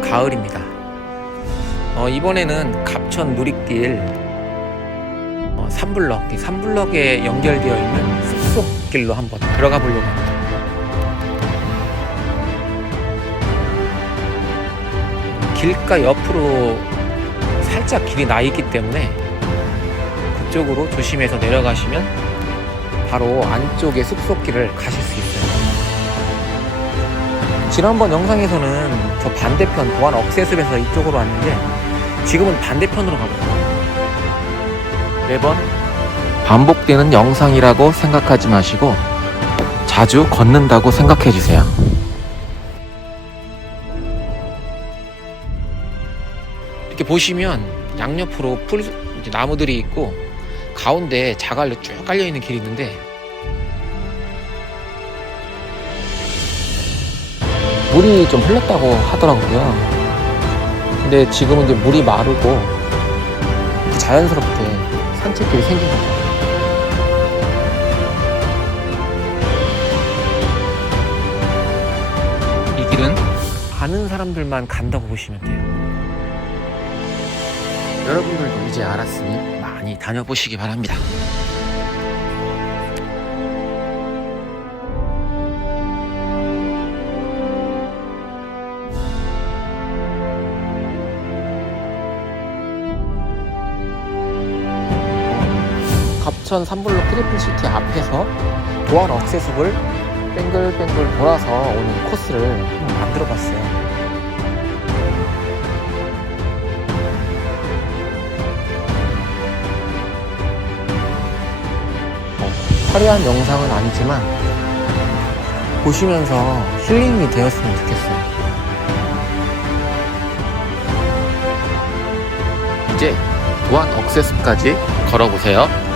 가을입니다. 어, 이번에는 갑천 누리길 어, 3블럭, 이 3블럭에 연결되어 있는 숲속길로 한번 들어가 보려고 합니다. 길가 옆으로 살짝 길이 나 있기 때문에 그쪽으로 조심해서 내려가시면 바로 안쪽의 숲속길을 가실 수 있어요. 지난번 영상에서는 저 반대편 도안 억새숲에서 이쪽으로 왔는데 지금은 반대편으로 가거든요. 매번 반복되는 영상이라고 생각하지 마시고 자주 걷는다고 생각해 주세요. 이렇게 보시면 양옆으로 풀 이제 나무들이 있고 가운데 자갈로 쭉 깔려 있는 길이 있는데 물이 좀 흘렀다고 하더라고요. 근데 지금은 이제 물이 마르고 자연스럽게 산책길이 생긴 거죠. 이 길은 아는 사람들만 간다고 보시면 돼요. 여러분들도 이제 알았으니 많이 다녀보시기 바랍니다. 갑천 삼블록 트리플 시티 앞에서 도안 억새숲을 뱅글뱅글 돌아서 오는 코스를 한번 만들어 봤어요. 어, 화려한 영상은 아니지만 보시면서 힐링이 되었으면 좋겠어요. 이제 도안 억새숲까지 걸어보세요.